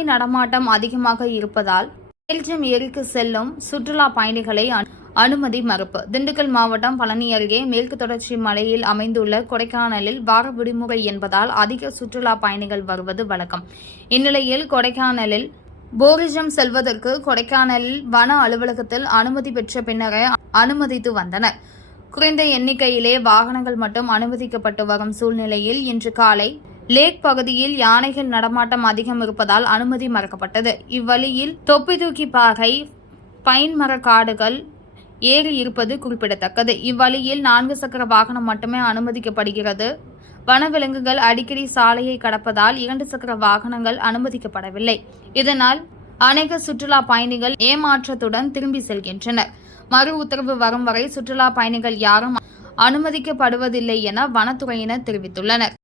யானை நடமாட்டம் அதிகமாக இருப்பதால் பெல்ஜியம் ஏரிக்கு செல்லும் சுற்றுலா பயணிகளை அனுமதி மறுப்பு. திண்டுக்கல் மாவட்டம் பழனி அருகே மேற்கு தொடர்ச்சி மலையில் அமைந்துள்ள கொடைக்கானலில் வார விடுமுறை என்பதால் அதிக சுற்றுலா பயணிகள் வருவது வழக்கம். இந்நிலையில் கொடைக்கானலில் போரிஜம் செல்வதற்கு கொடைக்கானலில் வன அலுவலகத்தில் அனுமதி பெற்ற பின்னரே அனுமதித்து வந்தனர். குறைந்த எண்ணிக்கையிலே வாகனங்கள் மட்டும் அனுமதிக்கப்பட்டு வரும் சூழ்நிலையில் இன்று காலை லேக் பகுதியில் யானைகள் நடமாட்டம் அதிகம் இருப்பதால் அனுமதி மறக்கப்பட்டது. இவ்வழியில் தொப்பி தூக்கி பாகை பைன் மர காடுகள் ஏறி இருப்பது குறிப்பிடத்தக்கது. இவ்வழியில் நான்கு சக்கர வாகனம் மட்டுமே அனுமதிக்கப்படுகிறது. வனவிலங்குகள் அடிக்கடி சாலையை கடப்பதால் இரண்டு சக்கர வாகனங்கள் அனுமதிக்கப்படவில்லை. இதனால் அநேக சுற்றுலா பயணிகள் ஏமாற்றத்துடன் திரும்பி செல்கின்றனர். மறு உத்தரவு வரும் வரை சுற்றுலா பயணிகள் யாரும் அனுமதிக்கப்படுவதில்லை என வனத்துறையினர் தெரிவித்துள்ளனர்.